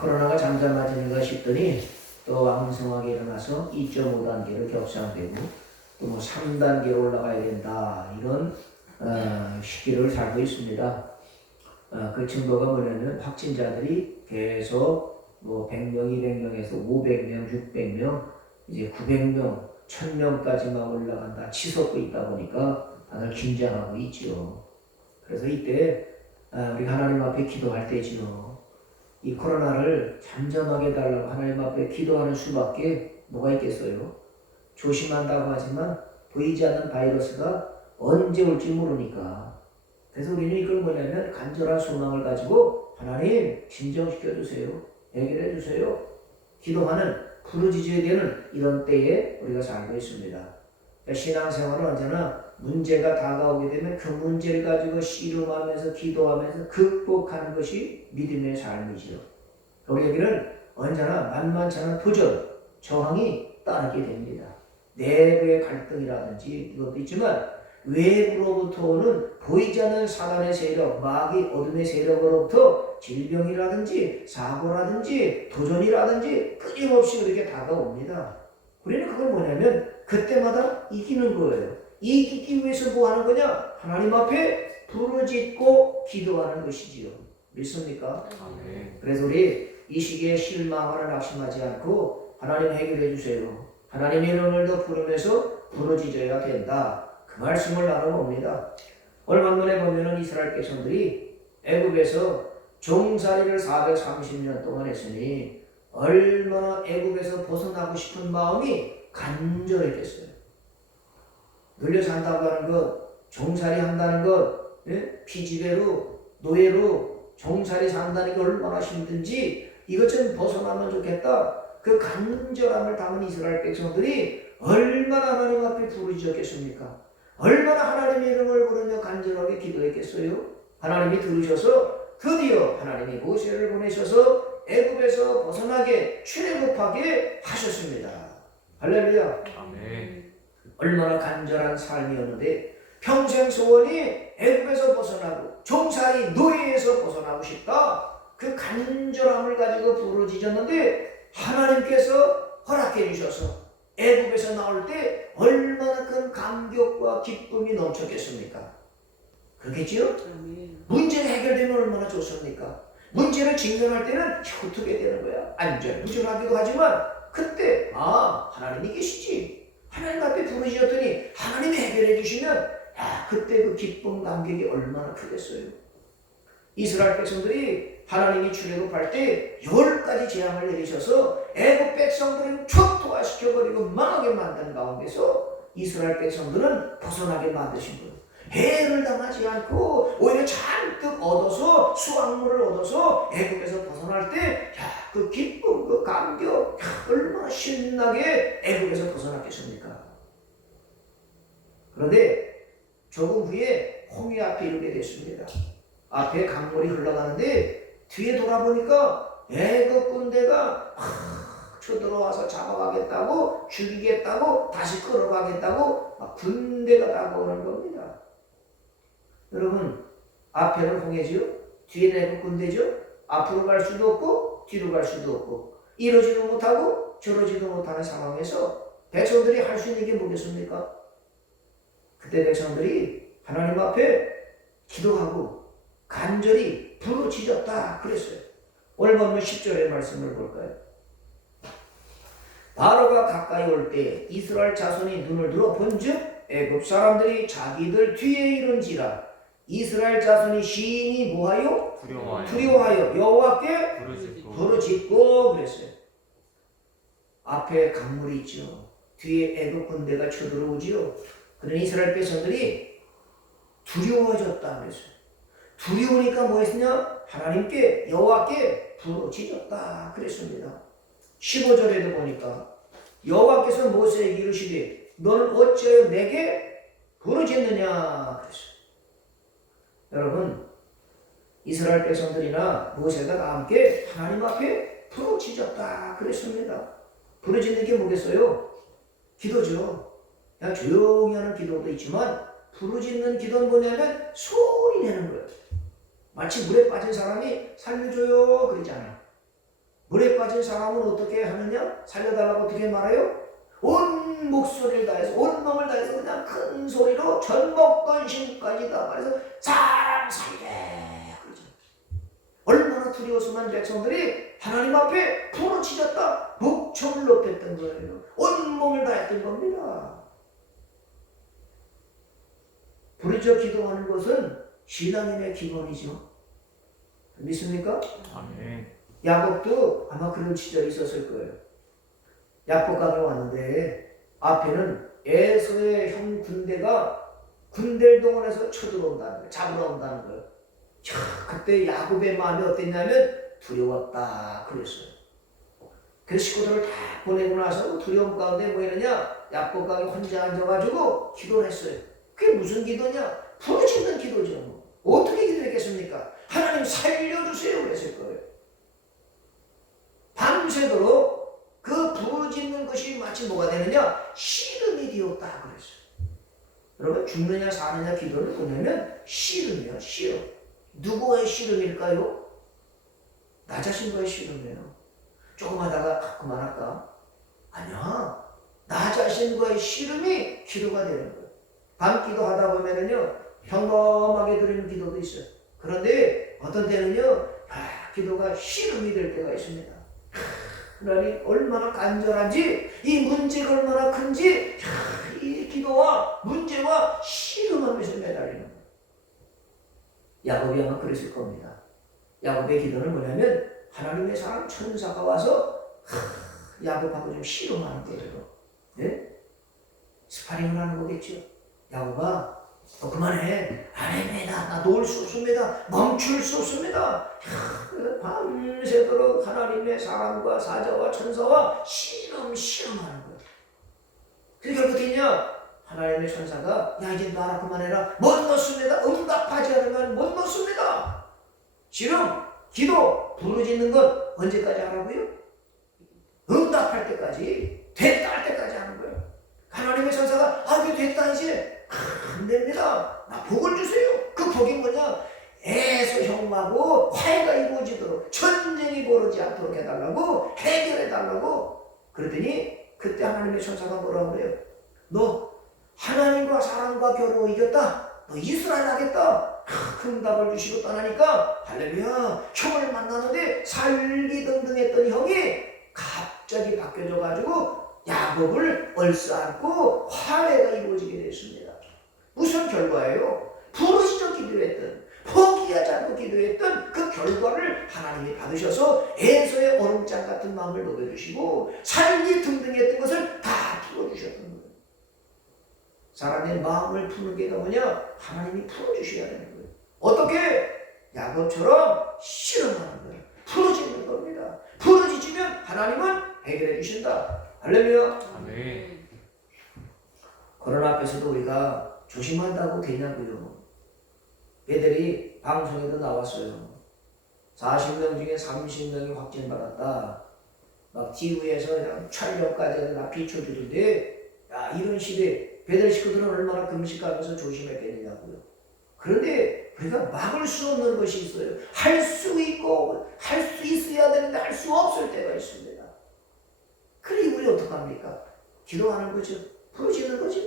코로나가 잠잠해지는가 싶더니 또 왕성하게 일어나서 2.5단계로 격상되고 또 뭐 3단계로 올라가야 된다 이런 시기를 살고 있습니다. 그 증거가 뭐냐면 확진자들이 계속 뭐 100명, 200명에서 500명, 600명, 이제 900명, 1000명까지 막 올라간다 치솟고 있다 보니까 다들 긴장하고 있지요. 그래서 이때 우리 하나님 앞에 기도할 때지요. 이 코로나를 잠잠하게 달라고 하나님 앞에 기도하는 수밖에 뭐가 있겠어요? 조심한다고 하지만 보이지 않는 바이러스가 언제 올지 모르니까. 그래서 우리는 이걸 뭐냐면 간절한 소망을 가지고 하나님 진정시켜 주세요. 해결해 주세요. 기도하는 부르짖어야 되는 이런 때에 우리가 살고 있습니다. 그러니까 신앙생활은 언제나 문제가 다가오게 되면 그 문제를 가지고 씨름하면서 기도하면서 극복하는 것이 믿음의 삶이죠. 우리에게는 언제나 만만치 않은 도전, 저항이 따르게 됩니다. 내부의 갈등이라든지 이것도 있지만 외부로부터 오는 보이지 않는 사단의 세력, 마귀 어둠의 세력으로부터 질병이라든지 사고라든지 도전이라든지 끊임없이 우리에게 다가옵니다. 우리는 그걸 뭐냐면 그때마다 이기는 거예요. 이기기 위해서 뭐 하는 거냐? 하나님 앞에 부르짖고 기도하는 것이지요. 믿습니까? 그래서 우리 이 시기에 실망하거나 낙심하지 않고 하나님 해결해 주세요. 하나님의 이름을 더 부르면서 부르짖어야 된다. 그 말씀을 나눠봅니다. 얼마 전에 보면은 이스라엘 백성들이 애굽에서 종살이를 430년 동안 했으니 얼마나 애굽에서 벗어나고 싶은 마음이 간절했겠어요. 눌려 산다고 하는 것, 종살이 한다는 것, 피지배로, 노예로 종살이 산다는 게 얼마나 힘든지 이것 좀 벗어나면 좋겠다. 그 간절함을 담은 이스라엘 백성들이 얼마나 하나님 앞에 부르짖었겠습니까? 얼마나 하나님의 이름을 부르며 간절하게 기도했겠어요? 하나님이 들으셔서 드디어 하나님이 모세를 보내셔서 애굽에서 벗어나게 출애굽하게 하셨습니다. 할렐루야. 아멘. 얼마나 간절한 삶이었는데 평생 소원이 애굽에서 벗어나고 종살이 노예에서 벗어나고 싶다. 그 간절함을 가지고 부르짖었는데 하나님께서 허락해 주셔서 애굽에서 나올 때 얼마나 큰 감격과 기쁨이 넘쳤겠습니까? 그렇겠지요? 문제가 해결되면 얼마나 좋습니까? 문제를 직면할 때는 어떻게 되는 거야? 안절부절하기도 하지만 그때 하나님이 계시지. 하나님 앞에 부르짖었더니 하나님이 해결해 주시면 그때 그 기쁨 감격이 얼마나 크겠어요. 이스라엘 백성들이 하나님이 출애굽할 때 10가지 재앙을 내리셔서 애굽 백성들을 초토화시켜버리고 망하게 만든 가운데서 이스라엘 백성들은 벗어나게 만드신 거예요. 해를 당하지 않고 오히려 잔뜩 얻어서 수확물을 얻어서 애굽에서 벗어날 때 그 기쁨, 그 감격 얼마나 신나게 애굽에서 벗어났겠습니까? 그런데 조금 후에 홍해 앞에 이르게 됐습니다. 앞에 강물이 흘러가는데 뒤에 돌아보니까 애굽 군대가 쳐들어와서 잡아가겠다고 죽이겠다고 다시 끌어가겠다고 막 군대가 다가오는 겁니다. 여러분 앞에는 홍해지요. 뒤에는 애굽 군대죠. 앞으로 갈 수도 없고 뒤로 갈 수도 없고 이러지도 못하고 저러지도 못하는 상황에서 백성들이 할 수 있는 게 뭐겠습니까? 그때 백성들이 하나님 앞에 기도하고 간절히 부르짖었다 그랬어요. 오늘 보면 10절의 말씀을 볼까요? 바로가 가까이 올 때 이스라엘 자손이 눈을 들어 본즉 애굽 사람들이 자기들 뒤에 이른지라 이스라엘 자손이 시인이 뭐하여? 두려워하여 여호와께 부르짖고 그랬어요. 앞에 강물이 있죠. 뒤에 애굽 군대가 쳐들어오지요. 그러니 이스라엘 백성들이 두려워졌다 그랬어요. 두려우니까 뭐 했으냐? 하나님께 여호와께 부르짖었다 그랬습니다. 15절에도 보니까 여호와께서 모세에게 이르시되 너는 어찌하여 내게 부르짖느냐 그랬어요. 여러분 이스라엘 백성들이나 모세가 다 함께 하나님 앞에 부르짖었다 그랬습니다. 부르짖는 게 뭐겠어요? 기도죠. 그냥 조용히 하는 기도도 있지만 부르짖는 기도는 뭐냐면 소리 내는 거예요. 마치 물에 빠진 사람이 살려줘요 그러잖아요. 물에 빠진 사람은 어떻게 하느냐? 살려달라고 어떻게 말해요? 온 목소리를 다해서 온 몸을 다해서 그냥 큰 소리로 전복권심까지 다 말해서 사람 살래 그러죠. 얼마나 두려웠으면 백성들이 하나님 앞에 부르짖었다 목청을 높였던 거예요. 온 몸을 다했던 겁니다. 부르짖어 기도하는 것은 신앙인의 기본이죠. 믿습니까? 아멘. 야곱도 아마 그런 시절이 있었을 거예요. 야곱강에 왔는데 앞에는 에서의 형 군대가 군대를 동원해서 쳐들어온다는 거예요. 잡으러 온다는 거예요. 그때 야곱의 마음이 어땠냐면 두려웠다 그랬어요. 그 식구들을 다 보내고 나서 두려움 가운데 뭐 이러냐? 야곱강에 혼자 앉아가지고 기도를 했어요. 그게 무슨 기도냐? 부르짖는 기도죠. 어떻게 기도했겠습니까? 하나님 살려주세요 그랬을 거예요. 밤새도록 그 부르짖는 것이 마치 뭐가 되느냐? 씨름이 되었다 그랬어요. 여러분 죽느냐 사느냐 기도는 뭐냐면 씨름이에요. 씨름. 누구와의 씨름일까요? 나 자신과의 씨름이에요. 조금 하다가 그만할까? 아니야. 나 자신과의 씨름이 기도가 되는 거예요. 밤 기도하다 보면은요 평범하게 드리는 기도도 있어요. 그런데 어떤 때는요 기도가 씨름이 될 때가 있습니다. 하나님 얼마나 간절한지 이 문제가 얼마나 큰지 이 기도와 문제와 씨름하면서 매달리는 거예요. 야곱이 아마 그랬을 겁니다. 야곱의 기도는 뭐냐면 하나님의 사랑 천사가 와서 야곱하고 좀 씨름하는 거예요. 네? 스파링을 하는 거겠죠. 야곱아 그만해. 안 됩니다. 나 놓을 수 없습니다. 멈출 수 없습니다. 밤새도록 하나님의 사랑과 사자와 천사와 씨름하는 거예요. 그게 결국 어떻냐? 하나님의 천사가 야 이제 나라 그만해라. 못 놓습니다. 응답하지 않으면 못 놓습니다. 지금 기도 부르짖는 건 언제까지 하라고요? 응답할 때까지 됐다 할 때까지 하는 거예요. 하나님의 천사가 이게 됐다 이제 안 됩니다. 나 복을 주세요. 그 복이 뭐냐? 에서 형하고 화해가 이루어지도록 전쟁이 벌어지지 않도록 해달라고 해결해달라고 그랬더니 그때 하나님의 천사가 뭐라고 그래요? 너 하나님과 사람과 겨루어 이겼다. 너 이스라엘 하겠다. 큰 답을 주시고 떠나니까 할렐루야 형을 만나는데 살기등등했던 형이 갑자기 바뀌어져가지고 야곱을 얼싸안고 화해가 이루어지게 됐습니다. 무슨 결과예요? 부르짖어 기도했던 포기하지 않고 기도했던 그 결과를 하나님이 받으셔서 에서의 얼음장 같은 마음을 녹여주시고 살기 등등했던 것을 다 풀어주셨던 거예요. 사람의 마음을 푸는 게 뭐냐? 하나님이 풀어주셔야 되는 거예요. 어떻게? 야곱처럼 씨름하는 거예요. 풀어지는 겁니다. 풀어지면 하나님은 해결해 주신다. 할렐루야. 아멘. 코로나 앞에서도 우리가 조심한다고 되냐고요. 애들이 방송에도 나왔어요. 40명 중에 30명이 확진받았다. 막 TV에서 그냥 촬영까지 다 비춰주던데 야 이런 시대 배들 식구들은 얼마나 금식하면서 조심했겠느냐고요. 그런데 우리가 막을 수 없는 것이 있어요. 할 수 있고 할 수 있어야 되는데 할 수 없을 때가 있습니다. 그러니 우리 어떡합니까? 기도하는 거죠. 부르짖는 거죠.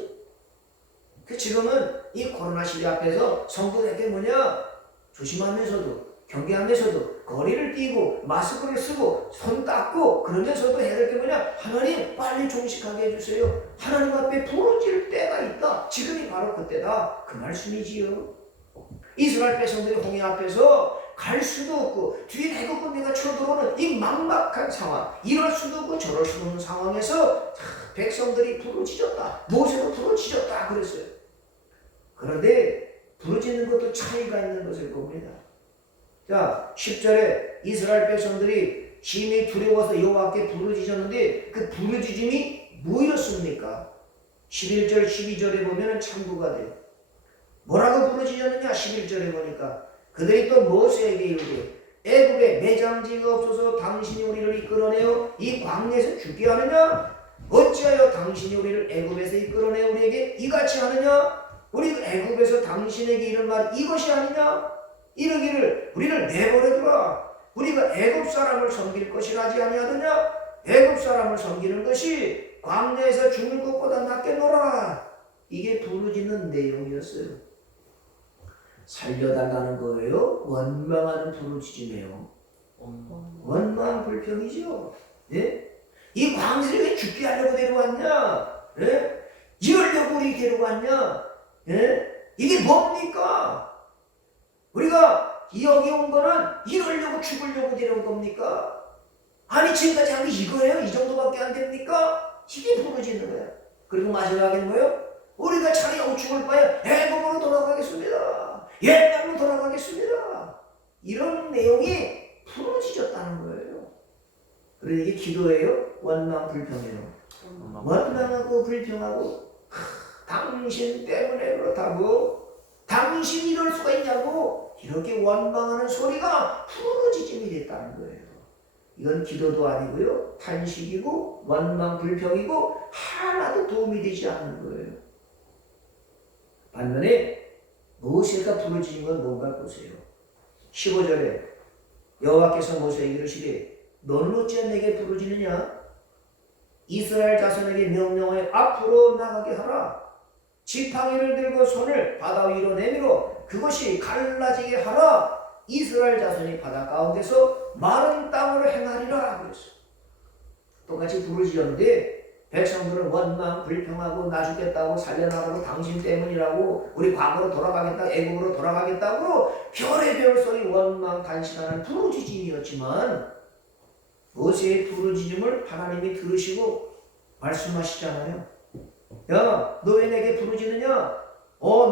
지금은 이 코로나 시대 앞에서 성도들에게 뭐냐? 조심하면서도 경계하면서도 거리를 띄고 마스크를 쓰고 손 닦고 그러면서도 해야 될 게 뭐냐? 하나님 빨리 종식하게 해주세요. 하나님 앞에 부르짖을 때가 있다. 지금이 바로 그때다. 그 말씀이지요. 이스라엘 백성들이 홍해 앞에서 갈 수도 없고 뒤에 애국 군대가 쳐들어오는 이 막막한 상황, 이럴 수도 없고 저럴 수도 없는 상황에서 백성들이 부르짖었다. 모세도 부르짖었다 그랬어요. 그런데 부르짖는 것도 차이가 있는 것을 봅니다. 자, 10절에 이스라엘 백성들이 심히 두려워서 여호와께 부르짖었는데 그 부르짖음이 뭐였습니까? 11절, 12절에 보면 참고가 돼요. 뭐라고 부르짖었느냐? 11절에 보니까 그들이 또 모세에게 이르되 애굽에 매장지가 없어서 당신이 우리를 이끌어내어 이 광야에서 죽게 하느냐? 어찌하여 당신이 우리를 애굽에서 이끌어내어 우리에게 이같이 하느냐? 우리 애굽에서 당신에게 이른 말 이것이 아니냐? 이르기를 우리를 내버려두라. 우리가 애굽 사람을 섬길 것이라 하지 아니하느냐? 애굽 사람을 섬기는 것이 광야에서 죽는 것보다 낫겠노라. 이게 부르짖는 내용이었어요. 살려달라는 거예요? 원망하는 부르짖음이에요. 원망 불평이죠. 예? 이 광야를 왜 죽게 하려고 데려왔냐? 예? 이러려고 우리 데려왔냐? 예? 이게 뭡니까? 우리가 여기 온 거는 이러려고 죽으려고 데려온 겁니까? 아니 지금까지 한 게 이거예요? 이 정도밖에 안 됩니까? 이게 부르짖는 거야. 그리고 마지막에는 뭐예요? 우리가 차라리 죽을 바에 애굽으로 돌아가겠습니다. 옛날로 돌아가겠습니다. 이런 내용이 부르짖었다는 거예요. 그러니 이게 기도예요? 원망 불평이에요. 원망하고 불평하고 당신 때문에 그렇다고 당신이 이럴 수가 있냐고 이렇게 원망하는 소리가 부르짖음이 됐다는 거예요. 이건 기도도 아니고요. 탄식이고 원망 불평이고 하나도 도움이 되지 않는 거예요. 반면에 모세가 부르짖은 건 뭔가 보세요. 15절에 여호와께서 모세에게 이르시되 너는 어찌 내게 부르짖느냐? 이스라엘 자손에게 명령하여 앞으로 나가게 하라. 지팡이를 들고 손을 바다 위로 내밀어 그것이 갈라지게 하라. 이스라엘 자손이 바다 가운데서 마른 땅으로 행하리라 그랬어요. 똑같이 부르짖었는데 백성들은 원망 불평하고 나 죽겠다고 살려나가고 당신 때문이라고 우리 과거로 돌아가겠다 애국으로 돌아가겠다고 별의별 소리 원망 간신하는 부르짖음이었지만 모세의 부르짖음을 하나님이 들으시고 말씀하시잖아요. 야, 너 왜 내게 부르짖느냐?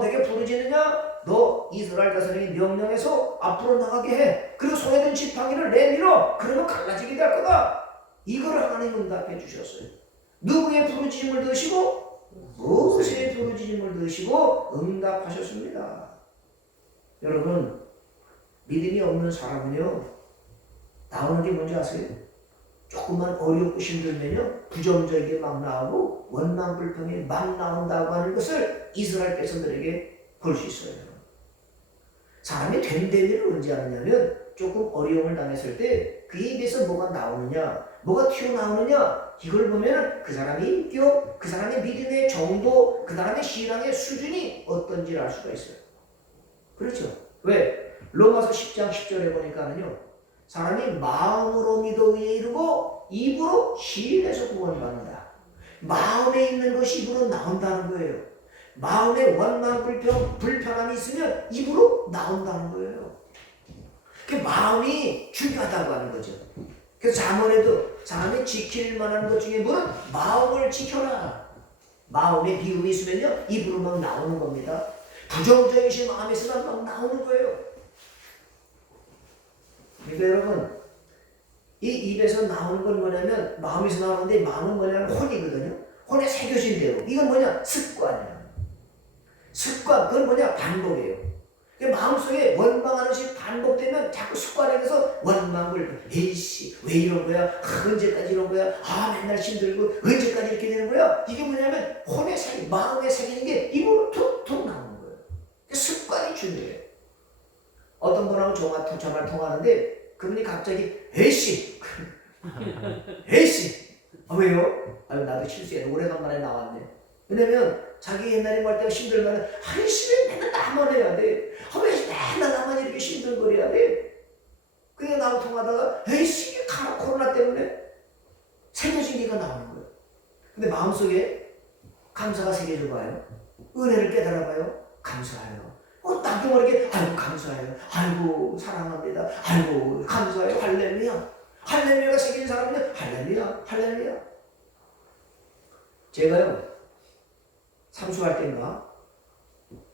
내게 부르짖느냐? 너 이스라엘 자손에게 명령해서 앞으로 나가게 해. 그리고 손에 든 지팡이를 내밀어. 그러면 갈라지게 될 거다. 이걸 하나님 응답해 주셨어요. 누구의 부르짖음을 들으시고? 모세의 부르짖음을 들으시고 응답하셨습니다. 여러분, 믿음이 없는 사람은요, 나오는 게 뭔지 아세요? 조금만 어렵고 힘들면요, 부정적이게 막 나오고 원망 불평이 막 나온다고 하는 것을 이스라엘 백성들에게 볼 수 있어요. 사람이 된 대비를 언제 하느냐면 조금 어려움을 당했을 때 그 입에서 뭐가 나오느냐, 뭐가 튀어나오느냐, 이걸 보면 그 사람의 인격, 그 사람의 믿음의 정도, 그 사람의 신앙의 수준이 어떤지를 알 수가 있어요. 그렇죠? 왜? 로마서 10장 10절에 보니까는요, 사람이 마음으로 믿어 의에 이르고 입으로 시인해서 구원받는다. 마음에 있는 것이 입으로 나온다는 거예요. 마음에 원망 불편함이 있으면 입으로 나온다는 거예요. 그 마음이 중요하다고 하는 거죠. 그래서 잠언에도 사람이 지킬 만한 것 중에 뭐는 마음을 지켜라. 마음에 비움이 있으면요 입으로 막 나오는 겁니다. 부정적이신 마음이 있으면 막 나오는 거예요. 그러니까 여러분, 이 입에서 나오는 건 뭐냐면 마음에서 나오는데 마음은 뭐냐면 혼이거든요. 혼에 새겨진 대로. 이건 뭐냐? 습관이에요. 습관, 그건 뭐냐? 반복이에요. 마음속에 원망하는 것이 반복되면 자꾸 습관에 대해서 원망을 에이씨 왜 이런 거야? 언제까지 이런 거야? 맨날 힘들고 언제까지 이렇게 되는 거야? 이게 뭐냐면 혼에 새긴, 마음에 새기는 게 입으로 툭툭 나오는 거예요. 습관이 중요해요. 어떤 분하고 정말 통하는데 그분이 갑자기 에이씨 에이씨 왜요? 나도 실수해. 오래간만에 나왔네. 왜냐면 자기 옛날에 뭐 할 때 힘들면 아이씨 맨날 나만 해야 돼. 왜 맨날 나만 이렇게 힘들거려야 돼? 그게 나하고 통하다가 에이씨 코로나 때문에 새겨진 게가 나오는 거예요. 근데 마음속에 감사가 새겨져 봐요. 은혜를 깨달아 봐요. 감사해요. 나도 모르게 아이고 감사해요. 아이고 사랑합니다. 아이고 감사해요. 할렐루야. 할렐루야가 새긴 사람은요. 할렐루야. 할렐루야. 제가요 삼수할 때인가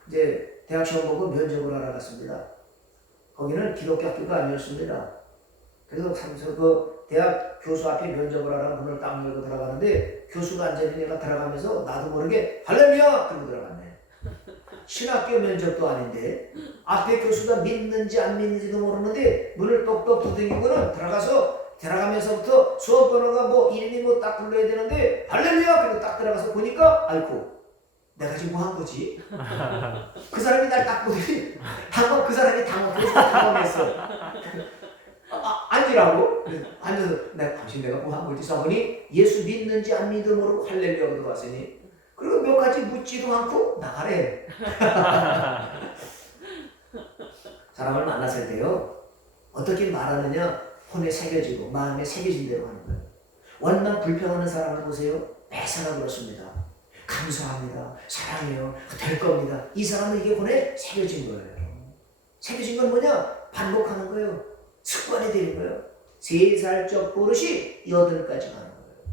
이제 대학 시험 보고 면접을 하러 갔습니다. 거기는 기독교 학교가 아니었습니다. 그래서 그 대학 교수 앞에 면접을 하러 문을 딱 열고 들어가는데 교수가 앉아있는 애가 들어가면서 나도 모르게 할렐루야 그러고 들어갔네. 신학교 면접도 아닌데 앞에 교수가 믿는지 안 믿는지도 모르는데 문을 똑똑 두드리고는 들어가면서부터 수업 번호가 뭐 이름이 뭐 딱 불러야 되는데 할렐루야 그리고 딱 들어가서 보니까 아이고 내가 지금 뭐 한 거지? 그 사람이 날 딱 보더니 그 사람이 당황했어. 아니라고? 앉아서 내가 뭐 한 거지? 사모니 예수 믿는지 안 믿는지 모르고 할렐루야 들어왔으니 그리고 몇 가지 묻지도 않고 나가래. 사람을 만났을 때요 어떻게 말하느냐 혼에 새겨지고 마음에 새겨진 대로 하는 거예요. 원망 불평하는 사람을 보세요. 매사가 그렇습니다. 감사합니다. 사랑해요. 될 겁니다. 이 사람은 이게 혼에 새겨진 거예요. 새겨진 건 뭐냐? 반복하는 거예요. 습관이 되는 거예요. 3살적 버릇이 8까지 가는 거예요.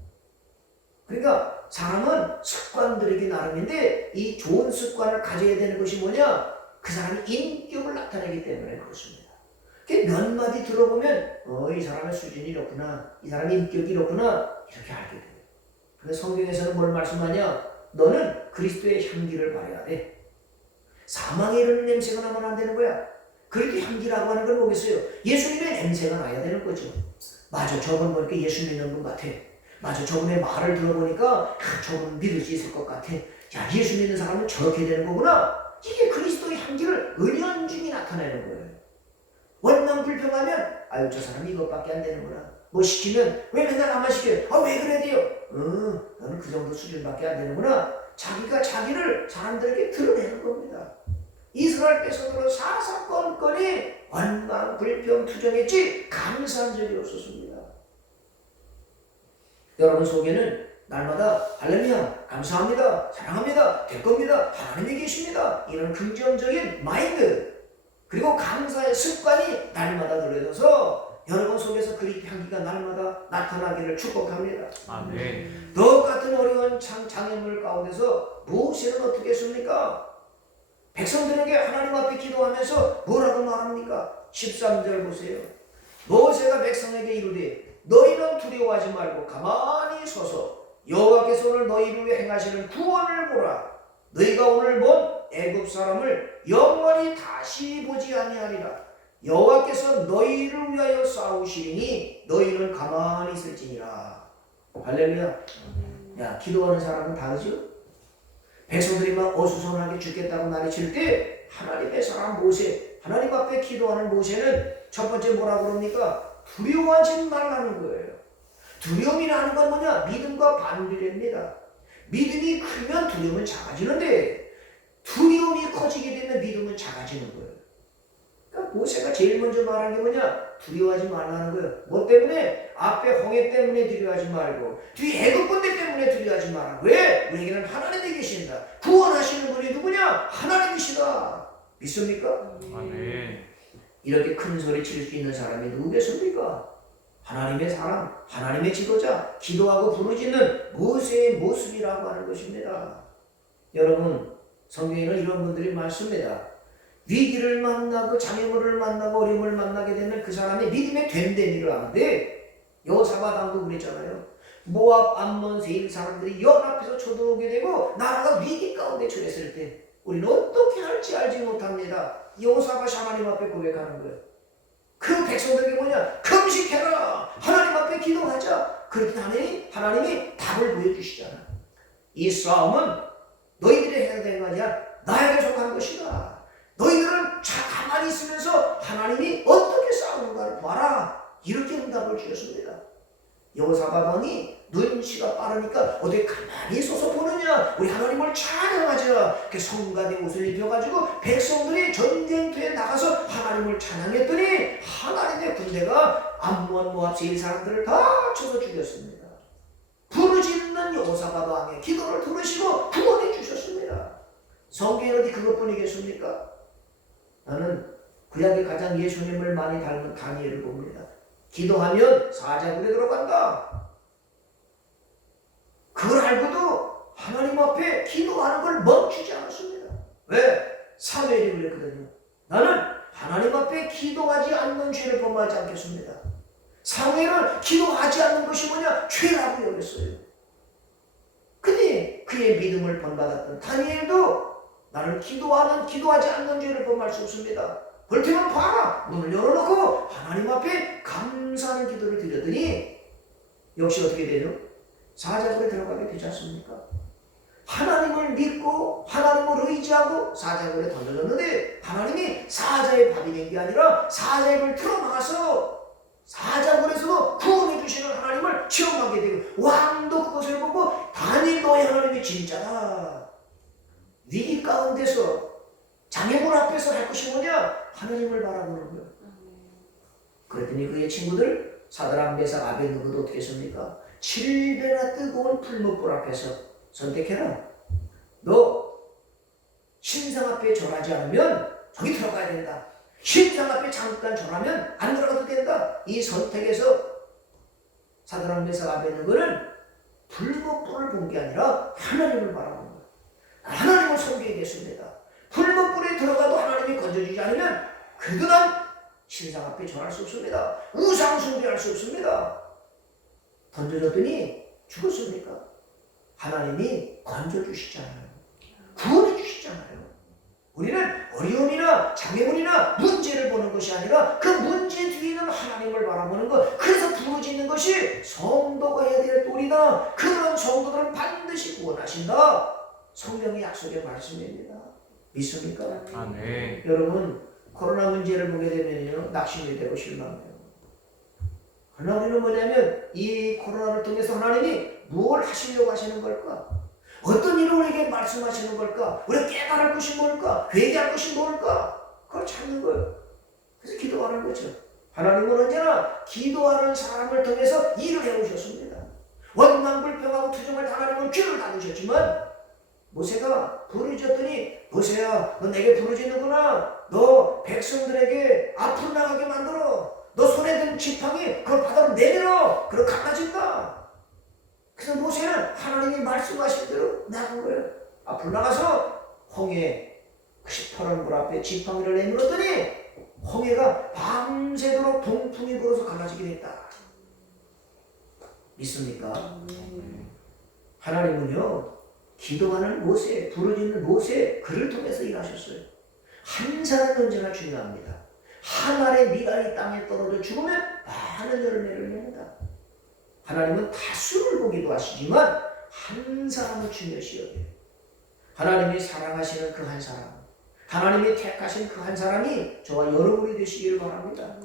그러니까 사람은 습관들이기 나름인데 이 좋은 습관을 가져야 되는 것이 뭐냐? 그 사람이 인격을 나타내기 때문에 그렇습니다. 몇 마디 들어보면 이 사람의 수준이 이렇구나. 이 사람의 인격이 이렇구나. 이렇게 알게 돼요. 그래서 성경에서는 뭘 말씀하냐? 너는 그리스도의 향기를 발해야 돼. 사망에 이르는 냄새가 나면 안 되는 거야. 그래도 향기라고 하는 건 뭐겠어요? 예수님의 냄새가 나야 되는 거죠. 맞아, 저분 보니까 예수 믿는 분 같아. 맞아, 저분의 말을 들어보니까 저분 믿을 수 있을 것 같아. 야, 예수 믿는 사람은 저렇게 되는 거구나. 이게 그리스도의 향기를 은연중히 나타내는 거예요. 원망 불평하면 아유 저 사람이 이것밖에 안 되는구나. 뭐 시키면 왜 맨날 나만 시켜요? 왜 그래야 돼요? 너는 그 정도 수준밖에 안 되는구나. 자기가 자기를 사람들에게 드러내는 겁니다. 이스라엘 백성들은 사사건건이 원망 불평 투정했지 감사한 적이 없었습니다. 여러분 속에는 날마다 할렐루야 감사합니다 사랑합니다 될 겁니다 하나님이 계십니다 이런 긍정적인 마인드 그리고 감사의 습관이 날마다 들어져서 여러분 속에서 그리스도 향기가 날마다 나타나기를 축복합니다. 아멘. 똑같은 어려운 장애물 가운데서 모세는 어떻게 했습니까? 백성들에게 하나님 앞에 기도하면서 뭐라고 말합니까? 13절 보세요. 모세가 백성에게 이르되 너희는 두려워하지 말고 가만히 서서 여호와께서 오늘 너희를 위해 행하시는 구원을 보라. 너희가 오늘 본 애굽 사람을 영원히 다시 보지 아니하리라. 여호와께서 너희를 위하여 싸우시리니 너희는 가만히 있을지니라. 할렐루야. 야, 기도하는 사람은 다르죠? 백성들이 막 어수선하게 죽겠다고 난리칠 때 하나님의 사람 모세, 하나님 앞에 기도하는 모세는 첫 번째 뭐라고 그럽니까? 두려워하지 말라는 거예요. 두려움이라는 건 뭐냐? 믿음과 반비례입니다. 믿음이 크면 두려움은 작아지는데 두려움이 커지게 되면 믿음은 작아지는 거예요. 그러니까 모세가 제일 먼저 말한 게 뭐냐? 두려워하지 말라는 거예요. 뭐 때문에? 앞에 홍해 때문에 두려워하지 말고 뒤에 애굽 군대 때문에 두려워하지 마라. 왜? 우리에게는 하나님이 계신다. 구원하시는 분이 누구냐? 하나님이시다. 믿습니까? 아멘. 이렇게 큰 소리 칠 수 있는 사람이 누구겠습니까? 하나님의 사람, 하나님의 지도자, 기도하고 부르짖는 모세의 모습이라고 하는 것입니다. 여러분, 성경에는 이런 분들이 많습니다. 위기를 만나고 장애물을 만나고 어려움을 만나게 되면 그 사람이 믿음의 됨됨이를 하는데 여호사밧 왕도 그랬잖아요. 모압, 암몬, 세일 사람들이 연합해서 쳐들어오게 되고 나라가 위기 가운데 처했을 때 우리는 어떻게 할지 알지 못합니다. 여호사밧이 하나님 앞에 고백하는 거예요. 그 백성들에게 뭐냐? 금식해라. 하나님 앞에 기도하자. 그렇게 하나님이 답을 보여주시잖아. 이 싸움은 너희들이 해야 되는 거 아니야. 나에게 속한 것이다. 너희들은 가만히 있으면서 하나님이 어떻게 싸우는가를 봐라. 이렇게 응답을 주셨습니다. 여호사밧 왕이 눈치가 빠르니까 어디 가만히 서서 보느냐. 우리 하나님을 찬양하자. 그 성가대 옷을 입혀가지고 백성들이 전쟁터에 나가서 하나님을 찬양했더니 하나님의 군대가 암몬, 모압, 세일 사람들을 다 쳐서 죽였습니다. 부르짖는 여호사밧 왕의 기도를 들으시고 구원해 주셨습니다. 성경에 어디 그것뿐이겠습니까? 나는 구약에 가장 예수님을 많이 닮은 다니엘을 봅니다. 기도하면 사자굴에 들어간다. 그걸 알고도 하나님 앞에 기도하는 걸 멈추지 않았습니다. 왜? 사무엘이 그랬거든요. 나는 하나님 앞에 기도하지 않는 죄를 범하지 않겠습니다. 사무엘은 기도하지 않는 것이 뭐냐? 죄라고 여겼어요. 근데 그의 믿음을 본받았던 다니엘도 나는 기도하지 않는 죄를 범할 수 없습니다. 볼 때만 봐라. 문을 열어놓고 하나님 앞에 감사하는 기도를 드렸더니 역시 어떻게 되죠? 사자굴에 들어가게 되지 않습니까? 하나님을 믿고 하나님을 의지하고 사자굴에 던져졌는데 하나님이 사자의 밥이 된 게 아니라 사자의 입을 틀어막아서 사자굴에서도 구원해 주시는 하나님을 체험하게 되고 왕도 그것을 보고 단일 너의 하나님이 진짜다. 위기 가운데서 장애물 앞에서 할 것이 뭐냐? 하나님을 바라보는 거예요. 그랬더니 그의 친구들 사드락 메삭 아벳느고도 어떻게 했습니까? 7배나 뜨거운 풀무불 앞에서 선택해라. 너 신상 앞에 절하지 않으면 저기 들어가야 된다. 신상 앞에 잠깐 절하면 안 들어가도 된다. 이 선택에서 사드락 메삭 아벳느고는 풀무불을 본 게 아니라 하나님을 바라보는 거예요. 하나님을 섬기겠습니다. 풀무불에 들어가도 하나님이 건져주지 않으면 그래도 난 신상 앞에 절할 수 없습니다. 우상 숭배할 수 없습니다. 던져졌더니 죽었습니까? 하나님이 건져주시잖아요. 구원해 주시잖아요. 우리는 어려움이나 장애물이나 문제를 보는 것이 아니라 그 문제 뒤에 있는 하나님을 바라보는 것. 그래서 부르짖는 것이 성도가 해야 될 도리다. 그런 성도들은 반드시 구원하신다. 성경의 약속의 말씀입니다. 믿습니까? 아멘. 여러분, 코로나 문제를 보게 되면요, 낙심이 되고 실망해요. 그러나 우리는 뭐냐면 이 코로나를 통해서 하나님이 무엇을 하시려고 하시는 걸까? 어떤 일을 우리에게 말씀하시는 걸까? 우리가 깨달을 것이 뭘까? 회개할 것이 뭘까? 그걸 찾는 거예요. 그래서 기도하는 거죠. 하나님은 언제나 기도하는 사람을 통해서 일을 해오셨습니다. 원망불평하고 투정을 하나님은 귀를 닫으셨지만 모세가 부르짖었더니 모세야 너 내게 부르짖는구나. 너 백성들에게 앞으로 나가게 만들어. 너 손에 든 지팡이 그걸 바다로 내밀어. 그럼 강아진다. 그래서 모세는 하나님이 말씀하신 대로 나간 거예요. 앞으로 나가서 홍해 그 시퍼런 물 앞에 지팡이를 내밀었더니 홍해가 밤새도록 동풍이 불어서 갈라지게 됐다. 믿습니까? 하나님은요 기도하는 모세, 부르짖는 모세 그를 통해서 일하셨어요. 한 사람이 언제나 중요합니다. 한 알의 미간이 땅에 떨어져 죽으면 많은 열매를 냅니다. 하나님은 다수를 보기도 하시지만 한 사람을 중요시 여겨요. 하나님이 사랑하시는 그 한 사람, 하나님이 택하신 그 한 사람이 저와 여러분이 되시기를 바랍니다.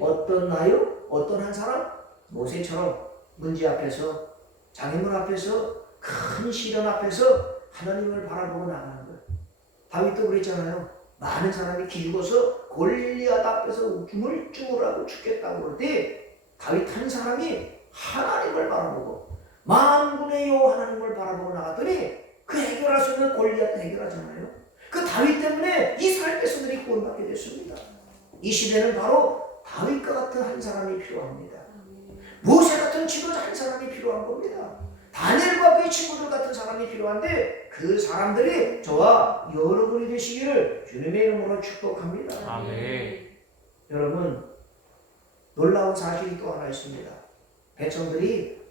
어떤 나요? 어떤 한 사람? 모세처럼 문제 앞에서, 장애물 앞에서, 큰 시련 앞에서 하나님을 바라보고 나가는 거예요. 다윗도 그랬잖아요. 많은 사람이 기죽어서 골리앗 앞에서 우물쭈물하고 죽겠다고 그럴 때 다윗 한 사람이 하나님을 바라보고 만군의 여호와 하나님을 바라보고 나갔더니 그 해결할 수 있는 골리앗도 해결하잖아요. 그 다윗 때문에 이스라엘 백성들이 구원받게 됐습니다. 이 시대는 바로 다윗과 같은 한 사람이 필요합니다. 모세 같은 지도자 한 사람이 필요한 겁니다. 다니엘과 그의 친구들 같은 사람이 필요한데 그 사람들이 저와 여러분이 되시기를 주님의 이름으로 축복합니다. 아멘. 여러분 놀라운 사실이 또 하나 있습니다. 백성들이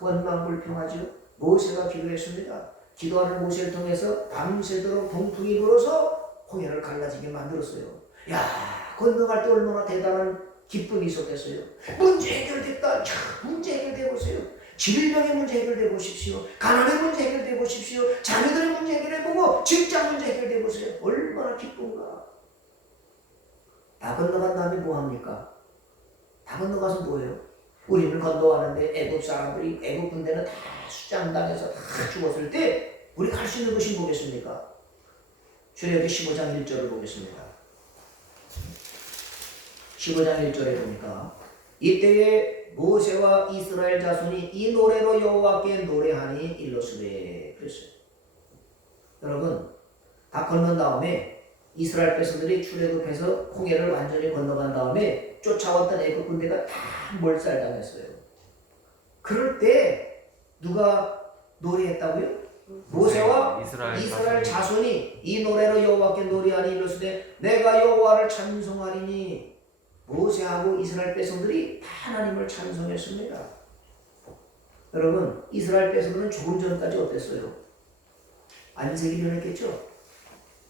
원망불평하죠. 모세가 기도했습니다. 기도하는 모세를 통해서 밤새도록 동풍이 불어서 홍해를 갈라지게 만들었어요. 야, 건너갈 때 얼마나 대단한 기쁨이 있었겠어요. 문제 해결됐다. 문제 해결돼 보세요. 질병의 문제 해결돼 보십시오. 가난의 문제 해결돼 보십시오. 자녀들의 문제 해결해 보고 직장 문제 해결돼 보세요. 얼마나 기쁜가. 다 건너간 다음에 뭐 합니까? 다 건너가서 뭐예요? 우리는 건너가는데 애굽 사람들이 애굽 군대는 다 수장당해서 다 죽었을 때 우리가 할 수 있는 것이 뭐겠습니까? 출애굽기 15장 1절을 보겠습니다. 15장 1절에 보니까 이때에 모세와 이스라엘 자손이 이 노래로 여호와께 노래하니 일러스되 그랬어요. 여러분 다 건넌 다음에 이스라엘 백성들이 출애굽해서 홍해를 완전히 건너간 다음에 쫓아왔던 애굽 군대가 다 몰살당했어요. 그럴 때 누가 노래했다고요? 모세와 이스라엘 자손이 이 노래로 여호와께 노래하니 일러스되 내가 여호와를 찬송하리니. 모세하고 이스라엘 백성들이 다 하나님을 찬송했습니다. 여러분 이스라엘 백성들은 조금 전까지 어땠어요? 안색이 변했겠죠?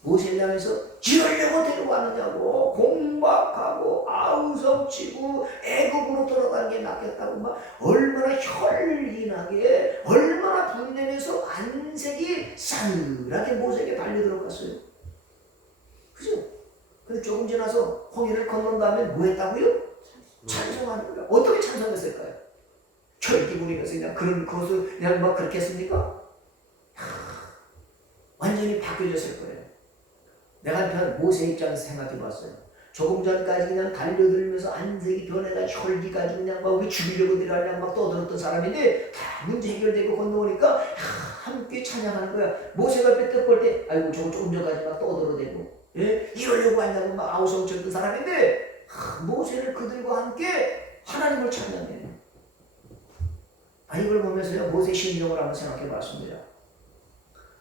모세를 향해서 지으려고 데려왔느냐고 공박하고 아우성치고 애굽으로 돌아가는 게 낫겠다고 막 얼마나 혈린하게 얼마나 분내면서 안색이 싸늘하게 모세에게 달려들어갔어요. 그죠? 근데 조금 지나서 홍해를 건넌 다음에 뭐 했다고요? 찬송하는 거야. 어떻게 찬송했을까요? 철기 부리면서 그냥 그런 것을 그냥 막 그렇게 했습니까? 완전히 바뀌어졌을 거예요. 내가 한편 모세 입장에서 생각해 봤어요. 조금 전까지 그냥 달려들면서 안색이 변해가 혈기 가지고 그냥 막 우리 죽이려고 들어가냐 막 떠들었던 사람인데 다 문제 해결되고 건너오니까 함께 찬양하는 거야. 모세가 뺏떡 볼 때 아이고 저거 조금 전까지 막 떠들어대고 이러려고 하냐고 막 아우성쳤던 사람인데 모세는 그들과 함께 하나님을 찬양해요. 이걸 보면서요 모세 심정을 한번 생각해 봤습니다.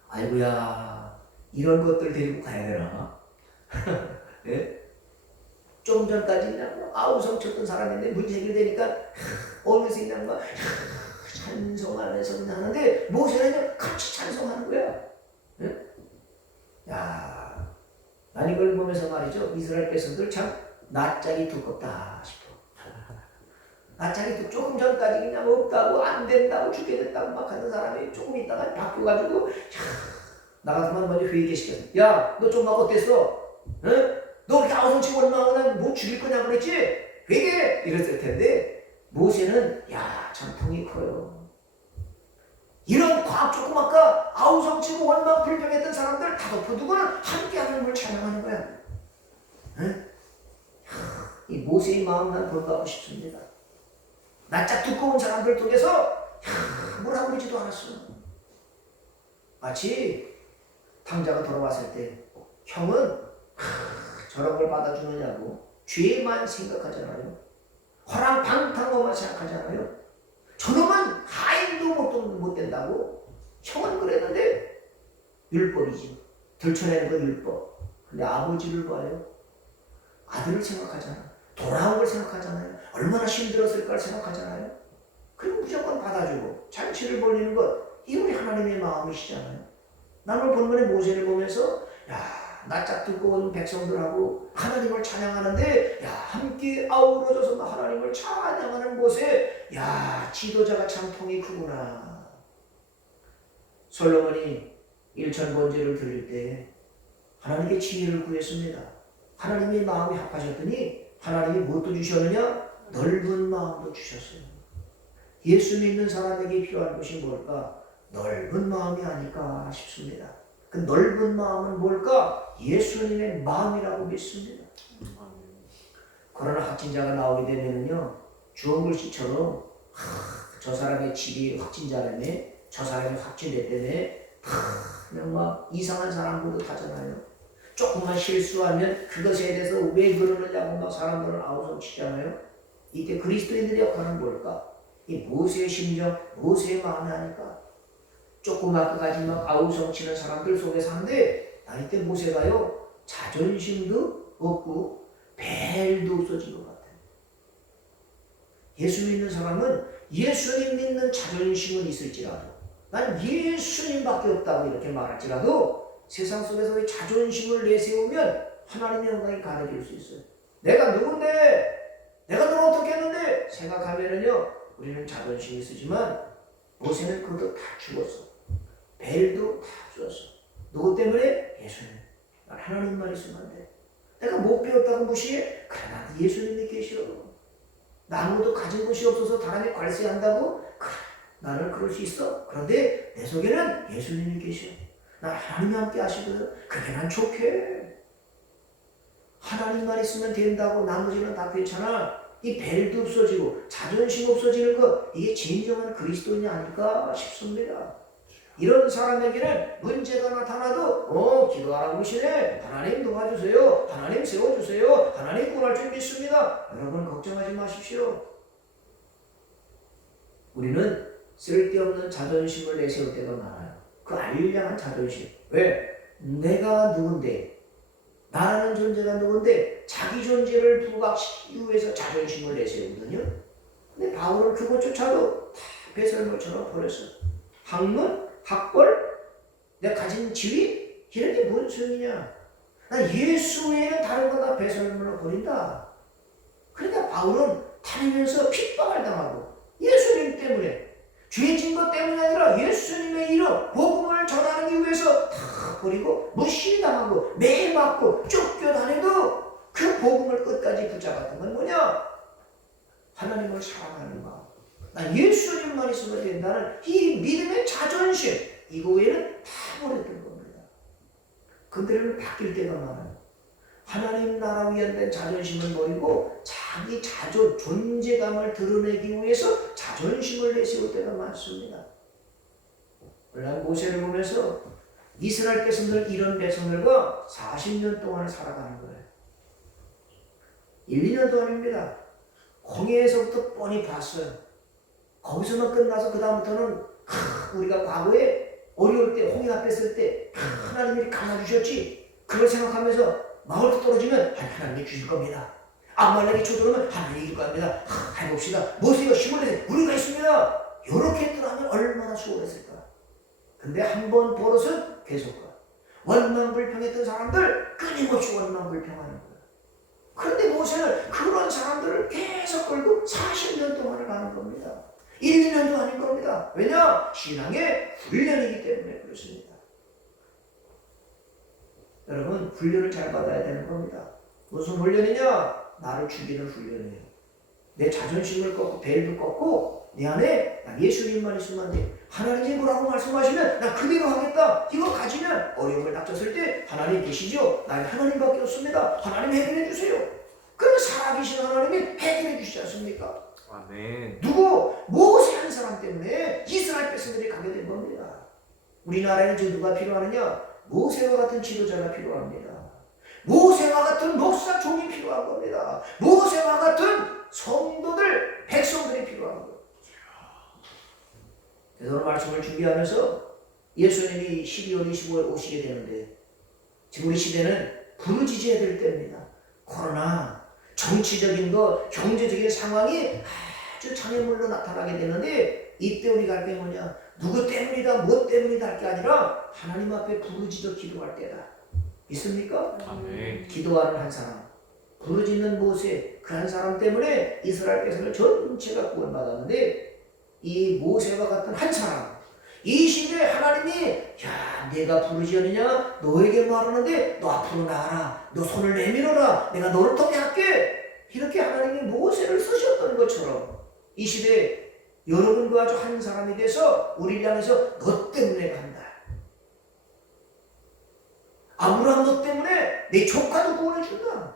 아이고야 이런 것들 데리고 가야 되나? 예? 좀 전까지 그냥 아우성 쳤던 사람인데 문제 해결되니까 어느새 그냥 막 찬송하면서 그냥 하는데 모세는 그냥 같이 찬송하는 거야. 예? 야, 난 이걸 보면서 말이죠 이스라엘 백성들 참 낯짝이 두껍다 싶어. 낯짝이 조금 전까지 그냥 없다고 안 된다고 죽게 됐다고 막 하는 사람이 조금 있다가 바뀌어가지고 나 같으면 먼저 회의게 시켰어. 야, 너 좀 막 어땠어? 응? 너 이렇게 아우성치고 얼마나 뭐 죽일 거냐고 그랬지? 회개! 이랬을 텐데 모세는 야, 참 통이 커요. 이런 과학 조금 아까 아우성치고 원망 불평했던 사람들 다 덮어두고는 함께 하나님을 찬양하는 거야. 응? 이 모세의 마음만 볼까 싶습니다. 낯짝 두꺼운 사람들 통해서 뭐라고 그러지도 않았어. 마치 당자가 돌아왔을 때 형은 저런 걸 받아주느냐고 죄만 생각하잖아요. 허랑방탕한 것만 생각하잖아요. 저놈은 하인도 못 된다고 형은 그랬는데 율법이지. 들춰내는 건 율법. 근데 아버지를 봐요. 아들을 생각하잖아. 돌아온 걸 생각하잖아요. 얼마나 힘들었을까를 생각하잖아요. 그리고 무조건 받아주고 잔치를 벌리는 것 이 우리 하나님의 마음이시잖아요. 나는 본문의 모세를 보면서 야 낯짝 두꺼운 백성들하고 하나님을 찬양하는데 야 함께 아우러져서 하나님을 찬양하는 곳에 야 지도자가 참 통이 크구나. 솔로몬이 일천 번제를 드릴 때 하나님께 지혜를 구했습니다. 하나님의 마음이 합하셨더니 하나님이 무엇도 주셨느냐? 넓은 마음도 주셨어요. 예수 믿는 사람에게 필요한 것이 뭘까? 넓은 마음이 아닐까 싶습니다. 그 넓은 마음은 뭘까? 예수님의 마음이라고 믿습니다. 코로나 확진자가 나오게 되면요 주홍 글씨처럼 저 사람의 집이 확진자라며 저 사람이 확진됐다며 그냥 막 이상한 사람 보듯하잖아요. 조금만 실수하면 그것에 대해서 왜 그러느냐고 막 사람들은 아우성치잖아요. 이때 그리스도인들의 역할은 뭘까? 이 모세의 심정, 모세의 마음이 아닐까? 조그맣게까지 막 아우성치는 사람들 속에 사는데 이때 모세가요 자존심도 없고 벨도 없어진 것 같아요. 예수 믿는 사람은 예수님 믿는 자존심은 있을지라도 난 예수님밖에 없다고 이렇게 말할지라도 세상 속에서 자존심을 내세우면 하나님의 영광이 가려질 수 있어요. 내가 누군데? 내가 너 어떻게 했는데? 생각하면은요 우리는 자존심이 있으지만 모세는 그것도 다 죽었어. 벨도 다 죽었어. 누구 때문에? 예수님. 난 하나님만 있으면 안 돼. 내가 못 배웠다고 무시해? 그래 나는 예수님이 계시오. 나 아무것도 가진 것이 없어서 사람이 괄세한다고? 그래 나는 그럴 수 있어. 그런데 내 속에는 예수님이 계시오. 난 하나님이 함께 하시거든. 그게 난 좋게. 하나님만 있으면 된다고 나머지는 다 괜찮아. 이 벨도 없어지고 자존심 없어지는 것 이게 진정한 그리스도인이 아닐까 싶습니다. 이런 사람에게는 문제가 나타나도 기도하라고 하시네. 하나님 도와주세요. 하나님 세워주세요. 하나님 구할 줄 믿습니다. 여러분 걱정하지 마십시오. 우리는 쓸데없는 자존심을 내세울 때가 많아요. 그 알량한 자존심. 왜? 내가 누군데? 나라는 존재가 누군데? 자기 존재를 부각시키기 위해서 자존심을 내세우거든요. 근데 바울은 그것조차도 다 배설물처럼 버렸어요. 학문? 학벌? 내가 가진 지위? 이런 게 뭔 소용이냐? 나 예수 외에는 다른 거 다 배설물로 버린다. 그러니까 바울은 다니면서 핍박을 당하고 예수님 때문에 죄진 것 때문이 아니라 예수님의 이름, 복음을 전하기 위해서 다 버리고 무시당하고 매맞고 쫓겨다니도 그 복음을 끝까지 붙잡았던 건 뭐냐? 하나님을 사랑하는 마음, 난 예수님만 있으면 된다는 이 믿음의 자존심, 이거 외에는 다 버렸던 겁니다. 그들은 바뀔 때가 많아요. 하나님 나라 위한 자존심을 버리고 자기 존재감을 드러내기 위해서 자존심을 내세울 때가 많습니다. 난 모세를 보면서 이스라엘 백성들, 이런 백성들과 40년 동안을 살아가는 거예요. 1, 2년도 아닙니다. 홍해에서부터 뻔히 봤어요. 거기서만 끝나서 그 다음부터는 우리가 과거에 어려울 때, 홍해 앞에 있을 때 하나님이 감아주셨지, 그걸 생각하면서 마을로 떨어지면 하나님이 주실 겁니다. 아말렉이 쳐들어오면 하나님이 이길 겁니다. 해봅시다. 모세가 힘을 내세요. 우리가 있습니다. 이렇게 했더라면 얼마나 수월했을까. 근데 한 번 버릇은 계속 가. 원망불평했던 사람들 끊임없이 원망불평하는 거야. 그런데 모세는 그런 사람들을 계속 끌고 40년 동안을 가는 겁니다. 1, 2년도 아닌 겁니다. 왜냐? 신앙의 훈련이기 때문에 그렇습니다. 여러분, 훈련을 잘 받아야 되는 겁니다. 무슨 훈련이냐? 나를 죽이는 훈련이에요. 내 자존심을 꺾고 벨도 꺾고 내 안에 난 예수님만 있으면 안 돼. 하나님이 뭐라고 말씀하시면 난 그대로 하겠다. 이거 가지면 어려움을 닥쳤을 때 하나님 계시죠? 난 하나님밖에 없습니다. 하나님 해결해 주세요. 그럼 살아계신 하나님이 해결해 주시지 않습니까? 아멘. 누구? 모세 한 사람 때문에 이스라엘 백성들이 가게 된 겁니다. 우리나라에는 지금 누가 필요하느냐? 모세와 같은 지도자가 필요합니다. 모세와 같은 목사 종이 필요한 겁니다. 모세와 같은 성도들, 백성들이 필요한 거예요. 그래서 오늘 말씀을 준비하면서 예수님이 12월 25일 오시게 되는데, 지금 우리 시대는 부르짖어야 될 때입니다. 코로나, 정치적인 것, 경제적인 상황이 아주 장애물로 나타나게 되는데, 이때 우리가 할 게 뭐냐? 누구 때문이다, 뭐 때문이다 할 게 아니라 하나님 앞에 부르짖어 기도할 때다. 있습니까? 아멘. 기도하는 한 사람, 부르짖는 모세, 그 한 사람 때문에 이스라엘 백성을 전체가 구원받았는데, 이 모세와 같은 한 사람, 이 시대에 하나님이 야, 내가 부르짖느냐? 너에게 말하는데 너 앞으로 나와라, 너 손을 내밀어라, 내가 너를 통해 할게, 이렇게 하나님이 모세를 쓰셨던 것처럼 이 시대에 여러분과 아주 한 사람이 돼서 우리를 향해서 너 때문에 간다. 아브라함 너 때문에 내 조카도 구원해 준다.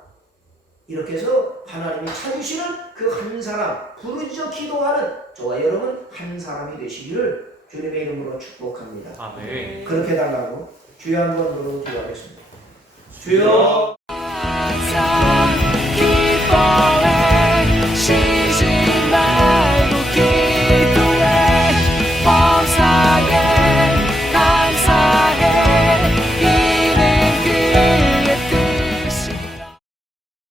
이렇게 해서 하나님이 찾으시는 그 한 사람, 부르짖어 기도하는 저와 여러분 한 사람이 되시기를 주님의 이름으로 축복합니다. 아멘. 그렇게 달라고 주여 한번 부르고 기도하겠습니다. 주여.